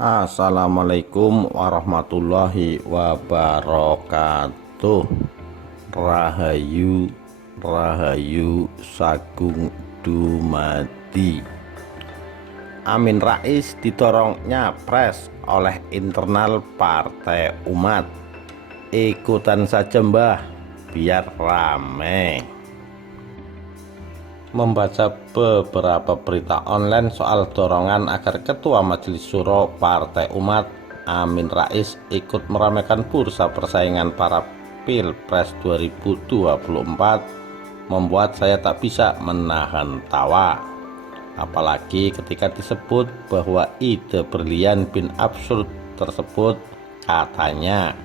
Assalamualaikum warahmatullahi wabarakatuh. Rahayu Rahayu Sagung Dumadi. Amin Rais didorong nyapres oleh internal Partai Umat. Ikutan saja mbah, biar rame. Membaca beberapa berita online soal dorongan agar Ketua Majelis Syuro Partai Umat Amin Rais ikut meramaikan bursa persaingan para Pilpres 2024 membuat saya tak bisa menahan tawa. Apalagi ketika disebut bahwa ide berlian bin absurd tersebut katanya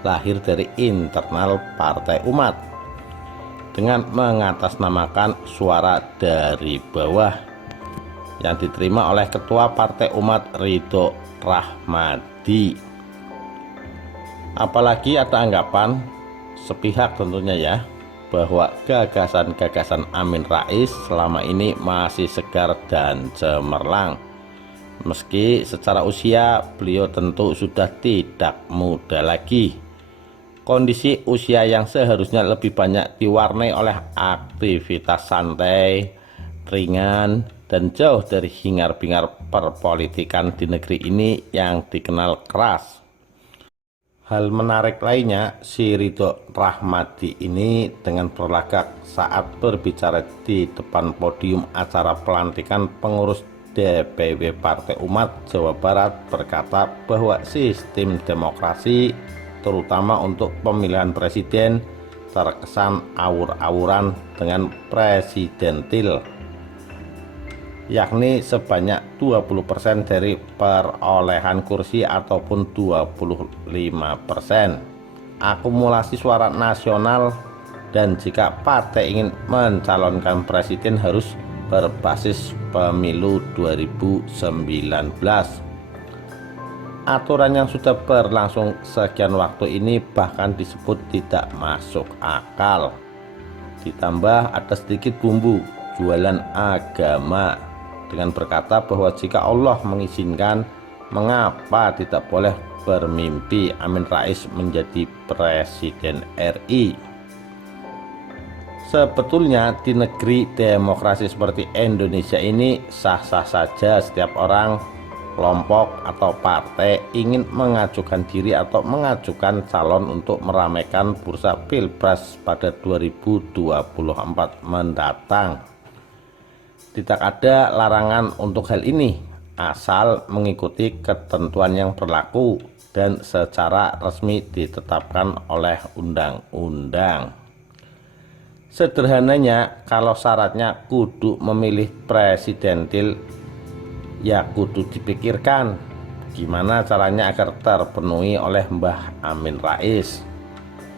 lahir dari internal Partai Umat dengan mengatasnamakan suara dari bawah yang diterima oleh Ketua Partai Umat Ridho Rahmadi. Apalagi ada anggapan sepihak tentunya ya, bahwa gagasan-gagasan Amin Rais selama ini masih segar dan cemerlang. Meski secara usia beliau tentu sudah tidak muda lagi. Kondisi usia yang seharusnya lebih banyak diwarnai oleh aktivitas santai, ringan, dan jauh dari hingar-bingar perpolitikan di negeri ini yang dikenal keras. Hal menarik lainnya, si Ridho Rahmadi ini dengan berlagak saat berbicara di depan podium acara pelantikan pengurus DPW Partai Umat Jawa Barat berkata bahwa sistem demokrasi terutama untuk pemilihan presiden terkesan awur-awuran dengan presidentil, yakni sebanyak 20% dari perolehan kursi ataupun 25% akumulasi suara nasional, dan jika partai ingin mencalonkan presiden harus berbasis pemilu 2019. Aturan yang sudah berlangsung sekian waktu ini bahkan disebut tidak masuk akal. Ditambah ada sedikit bumbu jualan agama dengan berkata bahwa jika Allah mengizinkan, mengapa tidak boleh bermimpi Amin Rais menjadi Presiden RI. Sebetulnya di negeri demokrasi seperti Indonesia ini sah-sah saja setiap orang, kelompok, atau partai ingin mengajukan diri atau mengajukan calon untuk meramaikan bursa Pilpres pada 2024 mendatang. Tidak ada larangan untuk hal ini, asal mengikuti ketentuan yang berlaku dan secara resmi ditetapkan oleh undang-undang. Sederhananya, kalau syaratnya kudu memilih presidentil, ya kudu dipikirkan gimana caranya agar terpenuhi oleh Mbah Amin Rais.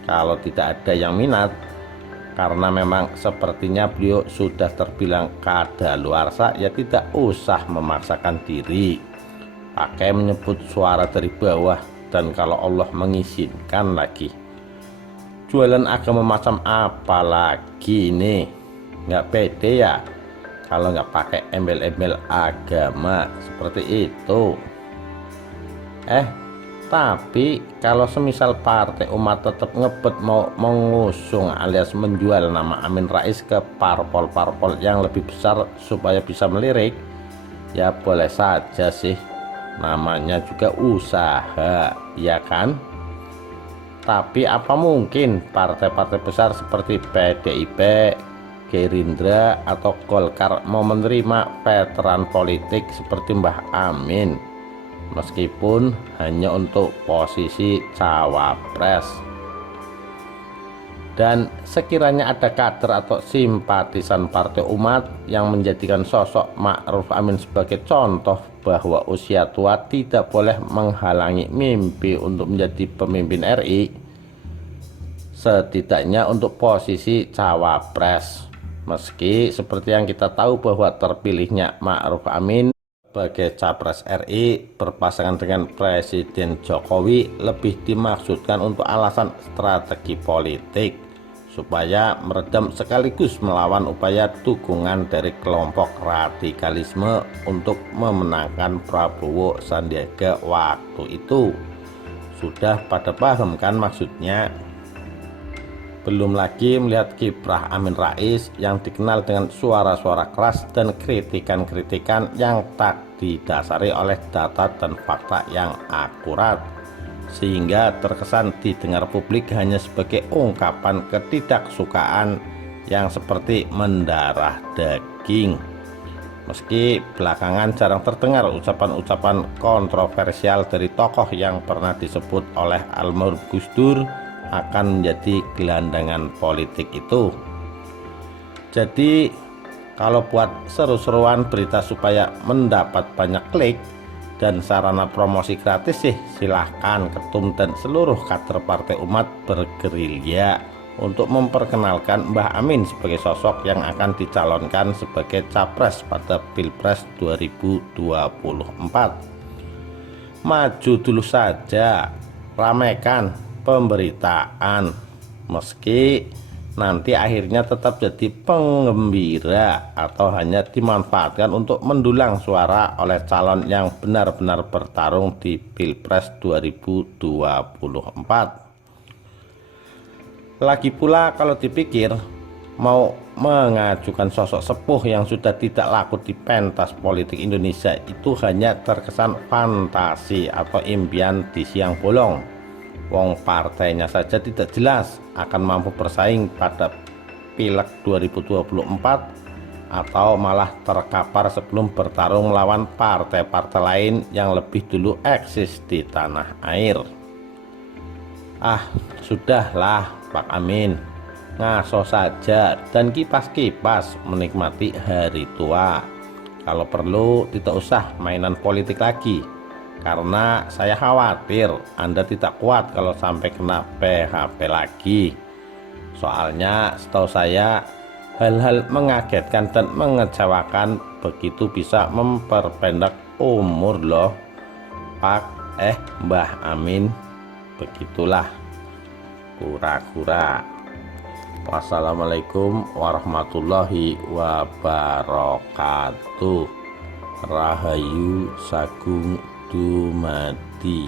Kalau tidak ada yang minat, karena memang sepertinya beliau sudah terbilang kadaluarsa, ya tidak usah memaksakan diri pakai menyebut suara dari bawah, dan kalau Allah mengizinkan lagi. Jualan agama macam apa lagi ini? Nggak pede ya kalau nggak pakai embel-embel agama seperti itu. Tapi kalau semisal Partai Umat tetap ngebet mau mengusung alias menjual nama Amin Rais ke parpol-parpol yang lebih besar supaya bisa melirik, ya boleh saja sih, namanya juga usaha, ya kan? Tapi apa mungkin partai-partai besar seperti PDIP, Gerindra, atau Golkar mau menerima veteran politik seperti Mbah Amin meskipun hanya untuk posisi cawapres? Dan sekiranya ada kader atau simpatisan Partai Umat yang menjadikan sosok Ma'ruf Amin sebagai contoh bahwa usia tua tidak boleh menghalangi mimpi untuk menjadi pemimpin RI, setidaknya untuk posisi cawapres, meski seperti yang kita tahu bahwa terpilihnya Ma'ruf Amin sebagai capres RI berpasangan dengan Presiden Jokowi lebih dimaksudkan untuk alasan strategi politik supaya meredam sekaligus melawan upaya dukungan dari kelompok radikalisme untuk memenangkan Prabowo Sandiaga waktu itu. Sudah pada paham kan maksudnya? Belum lagi melihat kiprah Amin Rais yang dikenal dengan suara-suara keras dan kritikan-kritikan yang tak didasari oleh data dan fakta yang akurat, sehingga terkesan didengar publik hanya sebagai ungkapan ketidaksukaan yang seperti mendarah daging. Meski belakangan jarang terdengar ucapan-ucapan kontroversial dari tokoh yang pernah disebut oleh almarhum Gus Dur akan menjadi gelandangan politik itu. Jadi kalau buat seru-seruan berita supaya mendapat banyak klik dan sarana promosi gratis sih, silahkan ketum dan seluruh kader Partai Umat bergerilya untuk memperkenalkan Mbah Amin sebagai sosok yang akan dicalonkan sebagai capres pada Pilpres 2024. Maju dulu saja, ramaikan pemberitaan, meski nanti akhirnya tetap jadi penggembira atau hanya dimanfaatkan untuk mendulang suara oleh calon yang benar-benar bertarung di Pilpres 2024. Lagi pula kalau dipikir, mau mengajukan sosok sepuh yang sudah tidak laku di pentas politik Indonesia itu hanya terkesan fantasi atau impian di siang bolong. Wong partainya saja tidak jelas akan mampu bersaing pada Pileg 2024 atau malah terkapar sebelum bertarung melawan partai-partai lain yang lebih dulu eksis di tanah air. Sudahlah Pak Amin, ngaso saja dan kipas-kipas menikmati hari tua. Kalau perlu tidak usah mainan politik lagi, karena saya khawatir Anda tidak kuat kalau sampai kena PHP lagi. Soalnya setahu saya hal-hal mengagetkan dan mengecewakan begitu bisa memperpendek umur loh Mbah Amin. Begitulah kura-kura. Wassalamualaikum warahmatullahi wabarakatuh. Rahayu Sagung Dumadi.